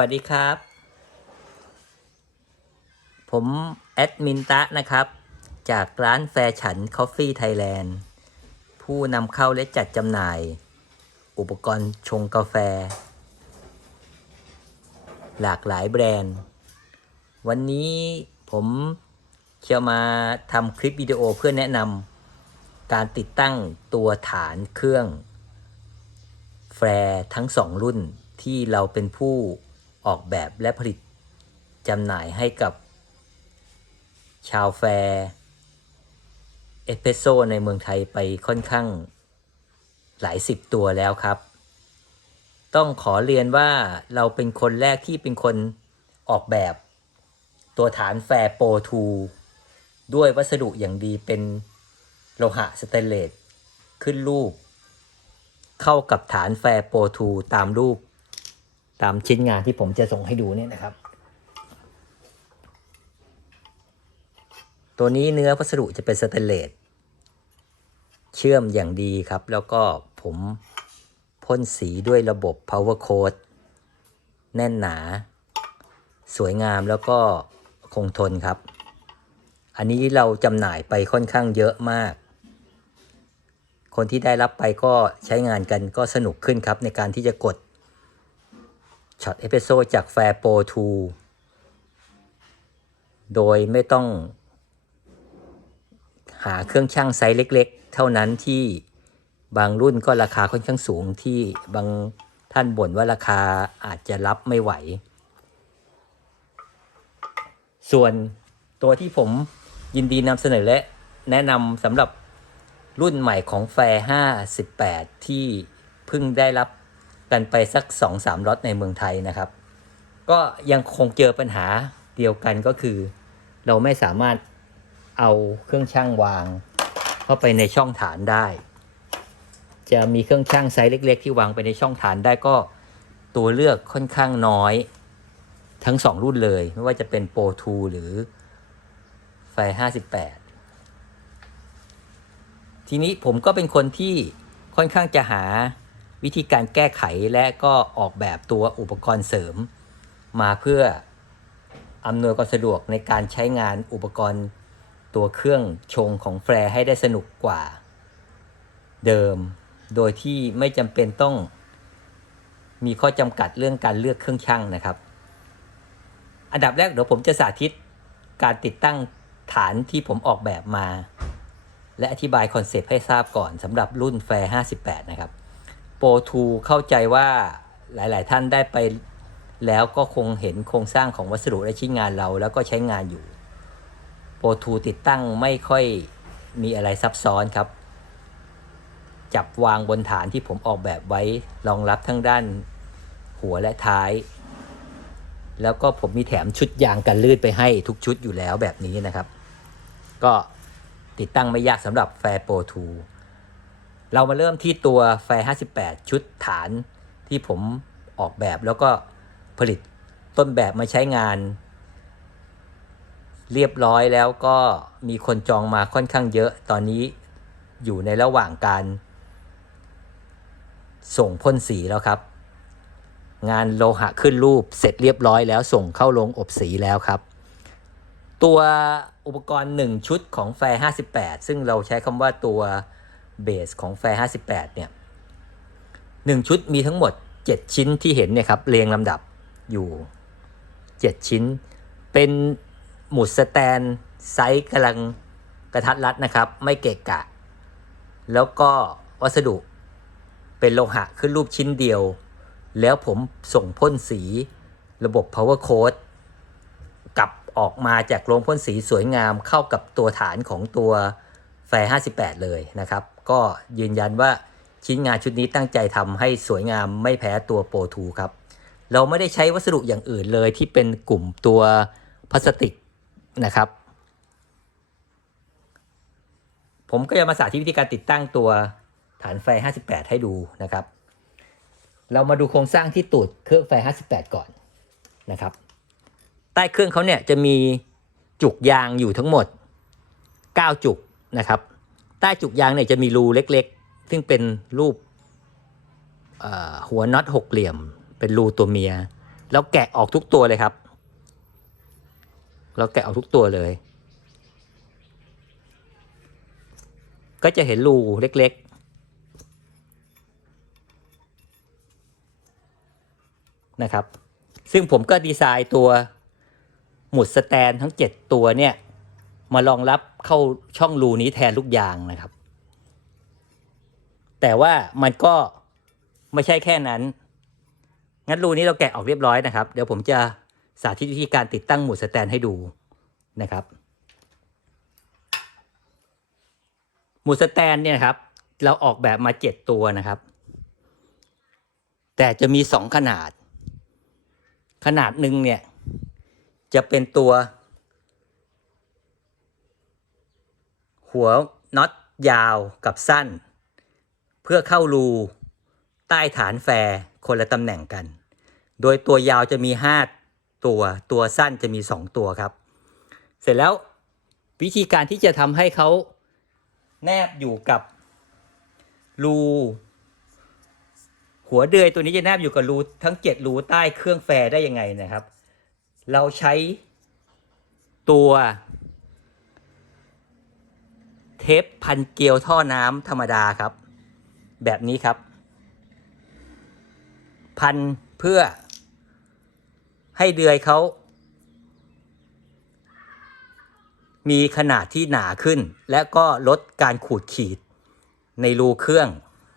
วัสดีครับ ผมแอดมินตะนะครับ จากร้านแฟชั่นคอฟฟี่ไทยแลนด์ผู้นำเข้าและจัดจำหน่าย อุปกรณ์ชงกาแฟ หลากหลายแบรนด์ วันนี้ผมจะมาทำคลิปวิดีโอเพื่อแนะนำการติดตั้งตัวฐานเครื่อง แฟร์ทั้งสองรุ่นที่เราเป็นผู้ ออกแบบและผลิตจำหน่ายให้กับ ชาวแฟร์เอสเพรสโซในเมืองไทยไปค่อนข้างหลายสิบตัวแล้วครับ ต้องขอเรียนว่าเราเป็นคนแรกที่เป็นคนออกแบบ ตัวฐานแฟร์โปรทูด้วยวัสดุอย่างดีเป็นโลหะสเตนเลสขึ้นรูป เข้ากับฐานแฟร์โปรทูตามรูป ตามชิ้นงานที่ผมจะส่งให้ดูเนี่ยนะครับ ตัวนี้เนื้อวัสดุจะเป็นสเตนเลสเชื่อมอย่างดีครับ แล้วก็ผมพ่นสีด้วยระบบ power coat แน่นหนา สวยงามแล้วก็คงทนครับ อันนี้เราจำหน่ายไปค่อนข้างเยอะมาก คนที่ได้รับไปก็ใช้งานกันก็สนุกขึ้นครับในการที่จะกด ช็อตเอสเปรสโซจากแฟร์โปรทูโดยไม่ต้องหาเครื่องช่างไซส์เล็ก ๆ เท่านั้นที่บางรุ่นก็ราคาค่อนข้างสูงที่บางท่านบ่นว่าราคาอาจจะรับไม่ไหว ส่วนตัวที่ผมยินดีนำเสนอและแนะนำสำหรับรุ่นใหม่ของแฟร์ 58 ที่เพิ่งได้รับ กันไปสัก 2-3ล็อตในเมืองไทยนะครับ ก็ยังคงเจอปัญหาเดียวกันก็คือ เราไม่สามารถเอาเครื่องช่างวาง เข้าไปในช่องฐานได้ จะมีเครื่องช่างไซส์เล็ก ๆ ที่วางไปในช่องฐานได้ก็ตัวเลือกค่อนข้างน้อยทั้งสองรุ่นเลย ไม่ว่าจะเป็นโปรทูหรือแฟ58 ทีนี้ผมก็เป็นคนที่ค่อนข้างจะหา วิธีการแก้ไขและก็ออกแบบตัวอุปกรณ์เสริม มาเพื่ออำนวยความสะดวกในการใช้งานอุปกรณ์ตัวเครื่องชงของแฟร์ให้ได้สนุกกว่าเดิม โดยที่ไม่จำเป็นต้องมีข้อจำกัดเรื่องการเลือกเครื่องช่างนะครับ อันดับแรกเดี๋ยวผมจะสาธิตการติดตั้งฐานที่ผมออกแบบมา และอธิบายคอนเซปต์ให้ทราบก่อนสำหรับรุ่นแฟร์58 นะครับ โปรทูเข้าใจว่าหลาย ๆ ท่านได้ไปแล้วก็คงเห็นโครงสร้างของวัสดุและชิ้นงานเราแล้วก็ใช้งานอยู่โปรทูติดตั้งไม่ค่อยมีอะไรซับซ้อนครับ จับวางบนฐานที่ผมออกแบบไว้รองรับทั้งด้านหัวและท้าย แล้วก็ผมมีแถมชุดยางกันลื่นไปให้ทุกชุดอยู่แล้วแบบนี้นะครับ ก็ติดตั้งไม่ยากสำหรับแฟร์โปรทู เรามาเริ่มที่ตัวแฟร์58 ชุดฐานที่ผมออกแบบแล้วก็ผลิตต้นแบบมาใช้งาน เรียบร้อยแล้วก็มีคนจองมาค่อนข้างเยอะ ตอนนี้อยู่ในระหว่างการ ส่งพ่นสีแล้วครับ งานโลหะขึ้นรูปเสร็จเรียบร้อยแล้วส่งเข้าโรงอบสีแล้วครับ ตัวอุปกรณ์ 1 ชุดของแฟร์58 ซึ่งเราใช้คำว่าตัว เบสของแฟร์58 เนี่ย1ชุดมีทั้งหมด 7 ชิ้นที่เห็นเนี่ยครับเรียงลำดับอยู่ 7 ชิ้น เป็นหมุดสแตนไซส์กำลังกระทัดรัดนะครับ ไม่เกะกะ แล้วก็วัสดุเป็นโลหะขึ้นรูปชิ้นเดียว แล้วผมส่งพ่นสีระบบ power coat กลับออกมาจากโรงพ่นสีสวยงามเข้ากับตัวฐานของตัวแฟร์58 เลยนะครับ ก็ยืนยันว่าชิ้นงานชุดนี้ตั้งใจทำให้สวยงามไม่แพ้ตัวโปรทูครับ เราไม่ได้ใช้วัสดุอย่างอื่นเลยที่เป็นกลุ่มตัวพลาสติกนะครับ ผมก็จะมาสาธิตวิธีการติดตั้งตัวฐานไฟ 58 ให้ดูนะครับ เรามาดูโครงสร้างที่ตูดเครื่องไฟ 58 ก่อนนะครับ ใต้เครื่องเขาเนี่ยจะมีจุกยางอยู่ทั้งหมด 9 จุกนะครับ ต้จุกยางเนี่ยจะมีรูเล็กๆ ซึ่งเป็นรูปหัวน็อตหกเหลี่ยม เป็นรูตัวเมียเราแกะออกทุกตัวเลยครับ เราแกะออกทุกตัวเลย ก็จะเห็นรูเล็กๆนะครับ ซึ่งผมก็ดีไซน์ตัวหมุดสแตนทั้ง 7 ตัวเนี่ย มารองรับเข้าช่องรูนี้แทนลูกยางนะครับ แต่ว่ามันก็ไม่ใช่แค่นั้น งั้นรูนี้เราแกะออกเรียบร้อยนะครับ เดี๋ยวผมจะสาธิตวิธีการติดตั้งหมุดสแตนให้ดูนะครับหมุดสแตนเนี่ยครับ เราออกแบบมาเจ็ดตัวนะครับ แต่จะมีสองขนาด ขนาดหนึ่งเนี่ย จะเป็นตัว หัวน็อตยาวกับสั้น เพื่อเข้ารู ใต้ฐานแฟร์คนละตำแหน่งกัน โดยตัวยาวจะมี 5 ตัว ตัวสั้นจะมี 2 ตัวครับ เสร็จแล้ววิธีการที่จะทำให้เขาแนบอยู่กับรูหัวเดือยตัวนี้จะแนบอยู่กับรูทั้ง 7 รูใต้เครื่องแฟร์ได้ยังไงนะครับ เราใช้ตัว เทปพันเกลียวท่อน้ำธรรมดาครับ แบบนี้ครับ พันเพื่อให้เดือยเขา มีขนาดที่หนาขึ้น และก็ลดการขูดขีด ในรูเครื่อง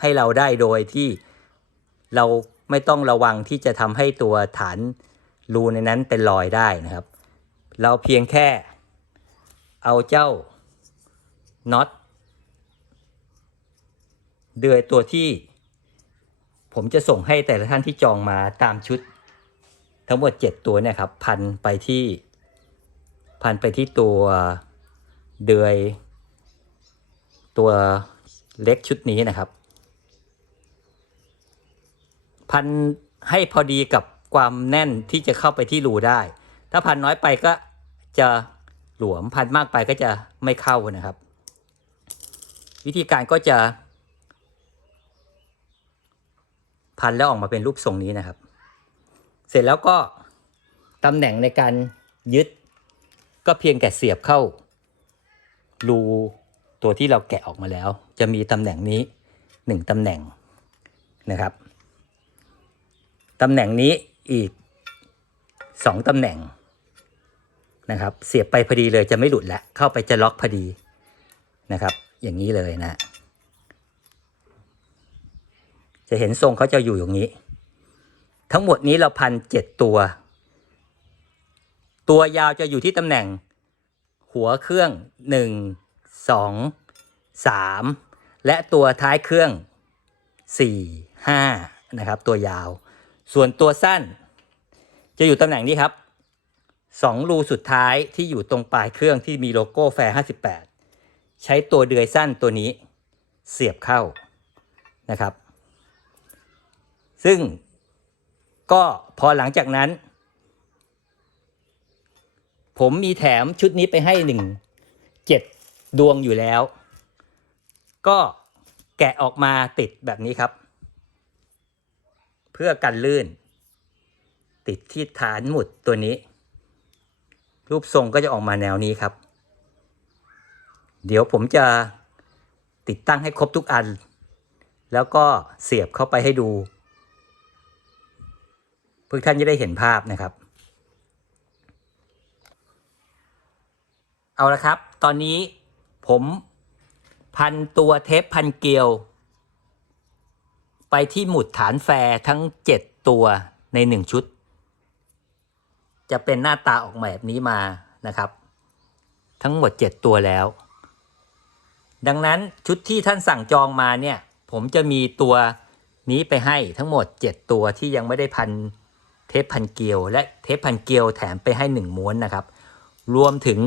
ให้เราได้โดยที่เราไม่ต้องระวังที่จะทำให้ตัวฐานรูในนั้นเป็นรอยได้นะครับ เราเพียงแค่เอาเจ้า น็อตเดือยตัวที่ ผมจะส่งให้แต่ละท่านที่จองมาตามชุด ทั้งหมด 7 ตัวเนี่ยครับ พันไปที่ พันไปที่ตัวเดือย ตัวเล็กชุดนี้นะครับ พันให้พอดีกับความแน่นที่จะเข้าไปที่รูได้ ถ้าพันน้อยไปก็จะหลวมพันมากไปก็จะไม่เข้านะครับ วิธีการก็จะ พันแล้วออกมาเป็นรูปทรงนี้นะครับ เสร็จแล้วก็ตำแหน่งในการยึด ก็เพียงแค่เสียบเข้า รูตัวที่เราแกะออกมาแล้ว จะมีตำแหน่งนี้หนึ่งตำแหน่งนะครับตำแหน่งนี้อีกสองตำแหน่งนะครับ เสียบไปพอดีเลยจะไม่หลุดและเข้าไปจะล็อกพอดีนะครับ อย่างนี้เลยนะ จะเห็นทรงเขาจะอยู่อย่างนี้ ทั้งหมดนี้เราพันเจ็ดตัว ตัวยาวจะอยู่ที่ตำแหน่ง หัวเครื่องหนึ่งสองสามและตัวท้ายเครื่องสี่ห้านะครับ ตัวยาว ส่วนตัวสั้น จะอยู่ตำแหน่งนี้ครับสองรูสุดท้ายที่อยู่ตรงปลายเครื่องที่มีโลโก้แฟร์58 ใช้ตัวเดือยสั้นตัวนี้เสียบเข้านะครับ ซึ่งก็พอหลังจากนั้น ผมมีแถมชุดนี้ไปให้หนึ่งเจ็ดดวงอยู่แล้ว ก็แกะออกมาติดแบบนี้ครับ เพื่อกันลื่น ติดที่ฐานหมุดตัวนี้ รูปทรงก็จะออกมาแนวนี้ครับ เดี๋ยวผมจะติดตั้งให้ครบทุกอัน แล้วก็เสียบเข้าไปให้ดู เพื่อท่านจะได้เห็นภาพนะครับ เอาละครับ ตอนนี้ผมพันตัวเทปพันเกลียว ไปที่หมุดฐานแฟร์ทั้ง 7 ตัวใน 1 ชุด จะเป็นหน้าตาออกมาแบบนี้มานะครับ ทั้งหมด 7 ตัวแล้ว ดังนั้นชุดที่ท่านสั่งจองมาเนี่ย ผมจะมีตัวนี้ไปให้ทั้งหมด 7 ตัวที่ยังไม่ได้พันเทปพันเกลียว และเทปพันเกลียวแถมไปให้ 1 ม้วนนะครับ รวมถึง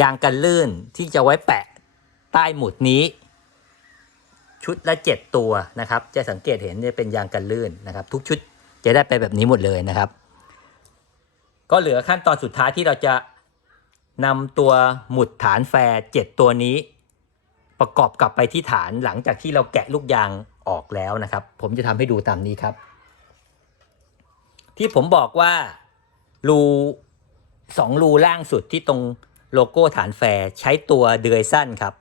ยางกันลื่นที่จะไว้แปะใต้หมุดนี้ ชุดละ 7 ตัวนะครับ จะสังเกตเห็นเนี่ยเป็นยางกันลื่นนะครับ ทุกชุดจะได้ไปแบบนี้หมดเลยนะครับ ก็เหลือขั้นตอนสุดท้ายที่เราจะนำตัวหมุดฐานแฟร์7ตัวนี้ ประกอบกลับไปที่ฐานหลังจากที่เราแกะลูกยางออกแล้วนะครับ ผมจะทำให้ดูตามนี้ครับ ที่ผมบอกว่ารูสองรูล่างสุดที่ตรงโลโก้ฐานแฟร์ใช้ตัวเดือยสั้นครับ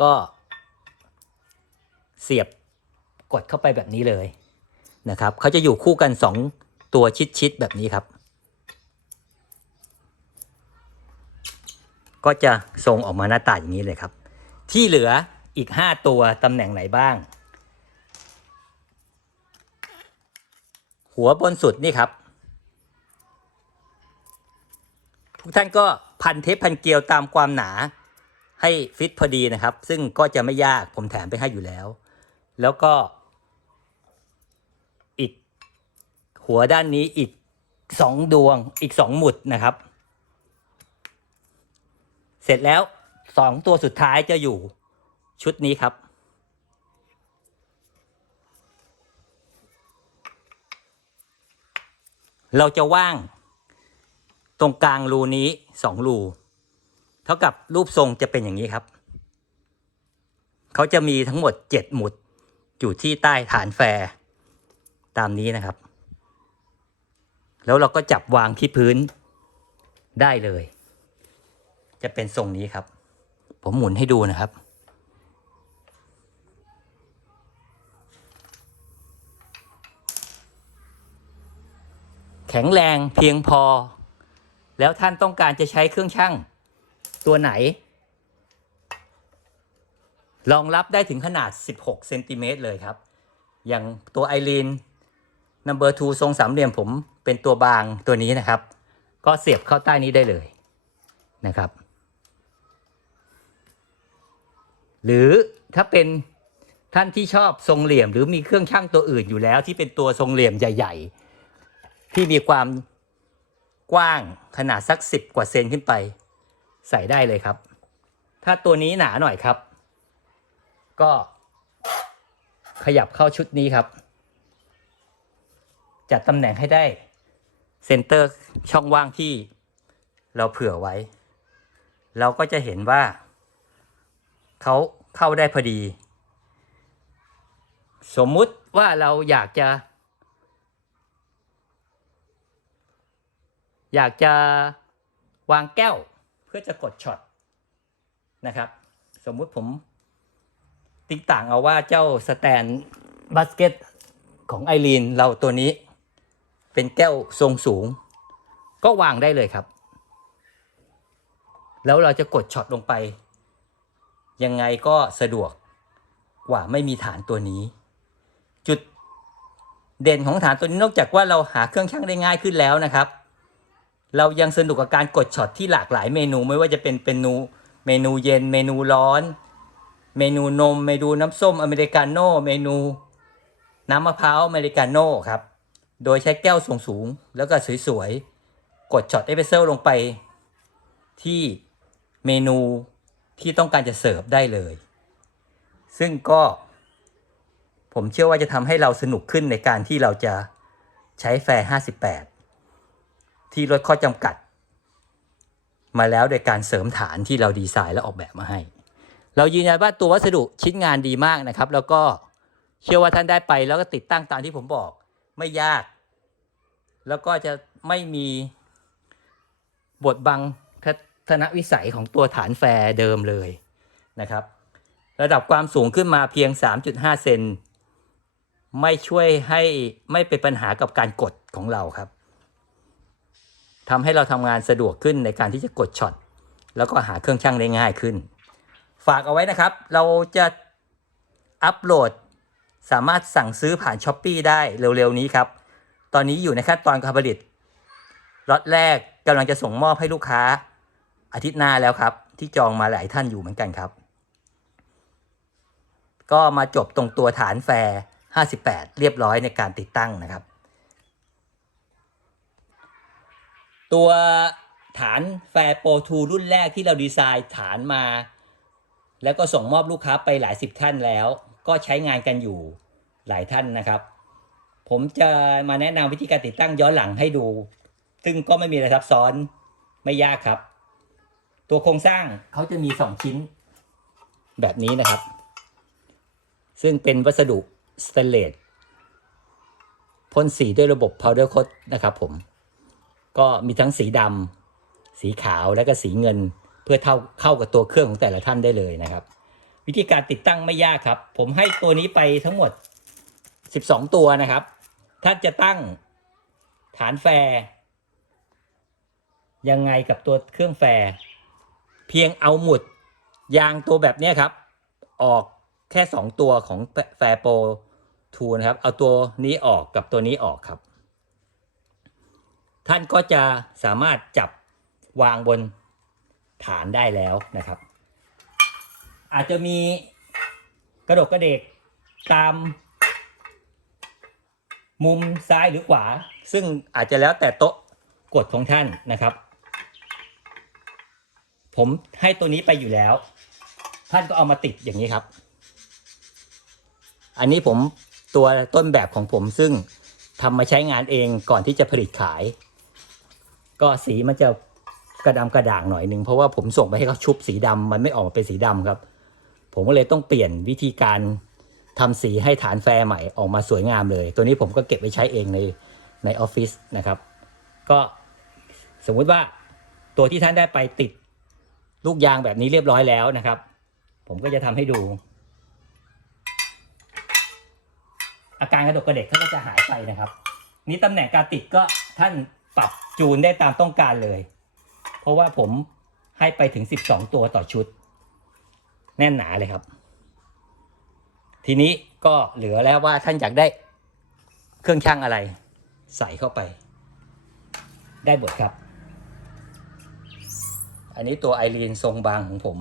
ก็เสียบกดเข้าไปแบบนี้เลยนะครับเขาจะอยู่คู่กันสองตัวชิดๆแบบนี้ครับ ก็จะทรงออกมาหน้าตาอย่างนี้เลยครับ ที่เหลืออีก 5 ตัวตำแหน่งไหนบ้าง หัวบนสุดนี่ครับ ทุกท่านก็พันเทปพันเกลียวตามความหนาให้ฟิตพอดีนะครับ ซึ่งก็จะไม่ยากผมแถมไปให้อยู่แล้ว แล้วก็ อีกหัวด้านนี้อีกสองดวงอีกสองหมุดนะครับ เสร็จแล้ว สองตัวสุดท้ายจะอยู่ชุดนี้ครับ เราจะว่าง ตรงกลางรูนี้สองรู เท่ากับรูปทรงจะเป็นอย่างนี้ครับ เขาจะมีทั้งหมดเจ็ดหมุด อยู่ที่ใต้ฐานแฟร์ตามนี้นะครับ แล้วเราก็จับวางที่พื้นได้เลย จะเป็นทรงนี้ครับ ผมหมุนให้ดูนะครับ แข็งแรงเพียงพอ แล้วท่านต้องการจะใช้เครื่องช่างตัวไหน รองรับได้ถึงขนาด 16เซนติเมตรเลยครับ อย่างตัวไอรีน number 2ทรงสามเหลี่ยมผมเป็นตัวบางตัวนี้นะครับ ก็เสียบเข้าใต้นี้ได้เลยนะครับ หรือถ้าเป็นท่านที่ชอบทรงเหลี่ยม หรือมีเครื่องช่างตัวอื่นอยู่แล้ว ที่เป็นตัวทรงเหลี่ยมใหญ่ ๆ ที่มีความกว้างขนาดสักสิบกว่าเซนขึ้นไป ใส่ได้เลยครับ ถ้าตัวนี้หนาหน่อยครับ ก็ขยับเข้าชุดนี้ครับ จัดตำแหน่งให้ได้เซนเตอร์ช่องว่างที่เราเผื่อไว้ เราก็จะเห็นว่า เขาเข้าได้พอดี สมมุติว่าเราอยากจะ อยากจะวางแก้วเพื่อจะกดช็อตนะครับ สมมุติผมติ๊กต่างเอาว่าเจ้าสแตนบาสเกตของไอรีนเราตัวนี้ เป็นแก้วทรงสูง ก็วางได้เลยครับ แล้วเราจะกดช็อตลงไป ยังไงก็สะดวกกว่าไม่มีฐานตัวนี้ จุดเด่นของฐานตัวนี้นอกจากว่าเราหาเครื่องช่างได้ง่ายขึ้นแล้วนะครับ เรายังสนุกกับการกดช็อตที่หลากหลายเมนูไม่ว่าจะเป็นเป็นเมนูเมนูเย็น เมนูร้อน เมนูนม เมนูน้ำส้มอเมริกาโน่เมนู น้ำมะพร้าวอเมริกาโน่ครับ โดยใช้แก้วสูงสูงแล้วก็สวยๆ กดช็อตเอสเปรสโซ่ลงไป ที่เมนู ที่ต้องการจะเสิร์ฟได้เลย ซึ่งก็ผมเชื่อว่าจะทำให้เราสนุกขึ้นในการที่เราจะใช้แฟร์ 58 ที่ลดข้อจำกัด มาแล้วโดยการเสริมฐานที่เราดีไซน์และออกแบบมาให้ เรายืนยันว่าตัววัสดุชิ้นงานดีมากนะครับ แล้วก็เชื่อว่าท่านได้ไปแล้วก็ติดตั้งตามที่ผมบอกไม่ยาก แล้วก็จะไม่มีบทบัง ทนวิสัยของตัวฐานแฟร์เดิมเลยนะครับ ระดับความสูงขึ้นมาเพียง 3.5 เซนไม่ช่วยให้ไม่เป็นปัญหากับการกดของเราครับทำให้เราทำงานสะดวกขึ้นในการที่จะกดช็อตแล้วก็หาเครื่องช่างได้ง่ายขึ้น ฝากเอาไว้นะครับ เราจะอัปโหลดสามารถสั่งซื้อผ่านช้อปปีได้เร็ว ๆ นี้ครับ ตอนนี้อยู่ในขั้นตอนการผลิตล็อตแรกกำลังจะส่งมอบให้ลูกค้า อาทิตย์หน้าแล้วครับ ที่จองมาหลายท่านอยู่เหมือนกันครับ ก็มาจบตรงตัวฐานแฟร์58 เรียบร้อยในการติดตั้งนะครับ ตัวฐานแฟร์โปรทูรุ่นแรกที่เราดีไซน์ฐานมา แล้วก็ส่งมอบลูกค้าไปหลายสิบท่านแล้ว ก็ใช้งานกันอยู่หลายท่านนะครับ ผมจะมาแนะนำวิธีการติดตั้งย้อนหลังให้ดู ซึ่งก็ไม่มีอะไรซับซ้อนไม่ยากครับ ตัวโครงสร้างเขาจะมีสองชิ้น แบบนี้นะครับ ซึ่งเป็นวัสดุสเตนเลสพ่นสีด้วยระบบ powder coat นะครับผม ก็มีทั้งสีดำสีขาวและก็สีเงิน เพื่อเท่าเข้ากับตัวเครื่องของแต่ละท่านได้เลยนะครับ วิธีการติดตั้งไม่ยากครับ ผมให้ตัวนี้ไปทั้งหมด 12 ตัวนะครับ ท่านจะตั้งฐานแฟร์ยังไงกับตัวเครื่องแฟร์ เพียงเอาหมุดยางตัวแบบนี้ครับ ออกแค่ 2 ตัวของแฟร์โปทูนะครับ เอาตัวนี้ออกกับตัวนี้ออกครับ ท่านก็จะสามารถจับวางบนฐานได้แล้วนะครับ อาจจะมีกระดกกระเดกตามมุมซ้ายหรือขวา ซึ่งอาจจะแล้วแต่โต๊ะกดของท่านนะครับ ผมให้ตัวนี้ไปอยู่แล้ว ท่านก็เอามาติดอย่างนี้ครับ อันนี้ผมตัวต้นแบบของผมซึ่งทำมาใช้งานเองก่อนที่จะผลิตขาย ก็สีมันจะกระดำกระด่างหน่อยหนึ่งเพราะว่าผมส่งไปให้เขาชุบสีดำมันไม่ออกมาเป็นสีดำครับ ผมก็เลยต้องเปลี่ยนวิธีการทำสีให้ฐานแฟร์ใหม่ออกมาสวยงามเลย ตัวนี้ผมก็เก็บไว้ใช้เองในในออฟฟิศนะครับ ก็สมมุติว่าตัวที่ท่านได้ไปติด ลูกยางแบบนี้เรียบร้อยแล้วนะครับ ผมก็จะทำให้ดู อาการกระดกกระเดกเขาก็จะหายไปนะครับ นี่ตำแหน่งการติดก็ท่านปรับจูนได้ตามต้องการเลย เพราะว่าผมให้ไปถึง 12 ตัวต่อชุด แน่นหนาเลยครับ ทีนี้ก็เหลือแล้วว่าท่านอยากได้เครื่องช่างอะไร ใส่เข้าไป ได้หมดครับ อันนี้ตัวไอรีนทรงบางของผม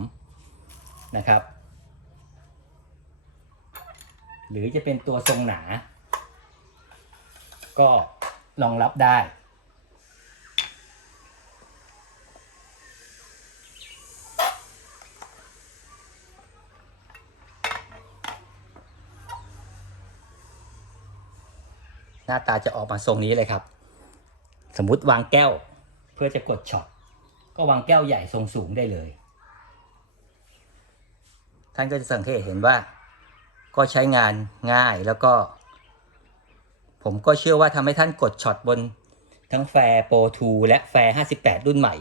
นะครับ หรือจะเป็นตัวทรงหนา ก็รองรับได้ หน้าตาจะออกมาทรงนี้เลยครับ สมมุติวางแก้วเพื่อจะกดช็อต ก็วางแก้วใหญ่ทรงสูงได้เลย ท่านก็จะสังเกตเห็นว่า ก็ใช้งานง่ายแล้วก็ ผมก็เชื่อว่าทำให้ท่านกดช็อตบนทั้งแฟร์โปรทูและแฟร์58 รุ่นใหม่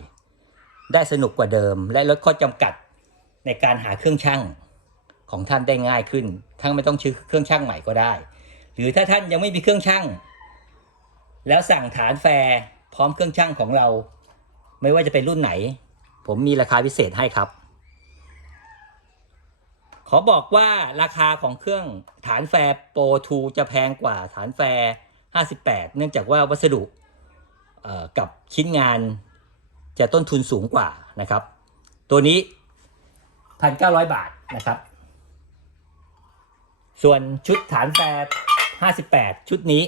ได้สนุกกว่าเดิม และลดข้อจำกัดในการหาเครื่องช่างของท่านได้ง่ายขึ้น ทั้งไม่ต้องซื้อเครื่องช่างใหม่ก็ได้ หรือถ้าท่านยังไม่มีเครื่องช่าง แล้วสั่งฐานแฟร์พร้อมเครื่องช่างของเรา ไม่ว่าจะเป็นรุ่นไหน ผมมีราคาพิเศษให้ครับ ขอบอกว่าราคาของเครื่องฐานแฟร์โปรทูจะแพงกว่าฐานแฟร์58 เนื่องจากว่าวัสดุกับชิ้นงานจะต้นทุนสูงกว่านะครับ ตัวนี้ 1,900 บาทนะครับ ส่วนชุดฐานแฟร์58 ชุดนี้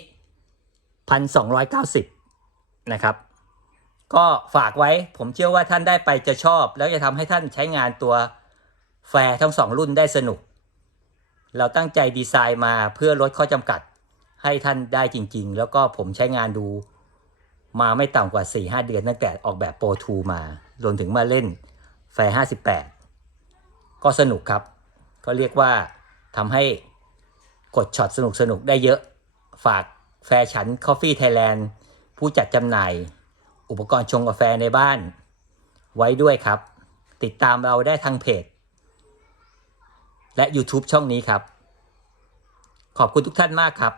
1,290 นะครับ ก็ฝากไว้ผมเชื่อว่าท่านได้ไปจะชอบ แล้วจะทำให้ท่านใช้งานตัวแฟร์ทั้งสองรุ่นได้สนุก เราตั้งใจดีไซน์มาเพื่อลดข้อจำกัดให้ท่านได้จริง ๆ แล้วก็ผมใช้งานดู มาไม่ต่ำกว่า 4-5 เดือนตั้งแต่ออกแบบโปรทูมารวมถึงมาเล่นแฟร์58 ก็สนุกครับ ก็เรียกว่าทำให้กดช็อตสนุกสนุกๆได้เยอะ ฝากแฟชั่น Coffee Thailand ผู้จัดจำหน่าย อุปกรณ์ชงกาแฟในบ้าน ไว้ด้วยครับ ติดตามเราได้ทางเพจ และ YouTube ช่องนี้ครับ ขอบคุณทุกท่านมากครับ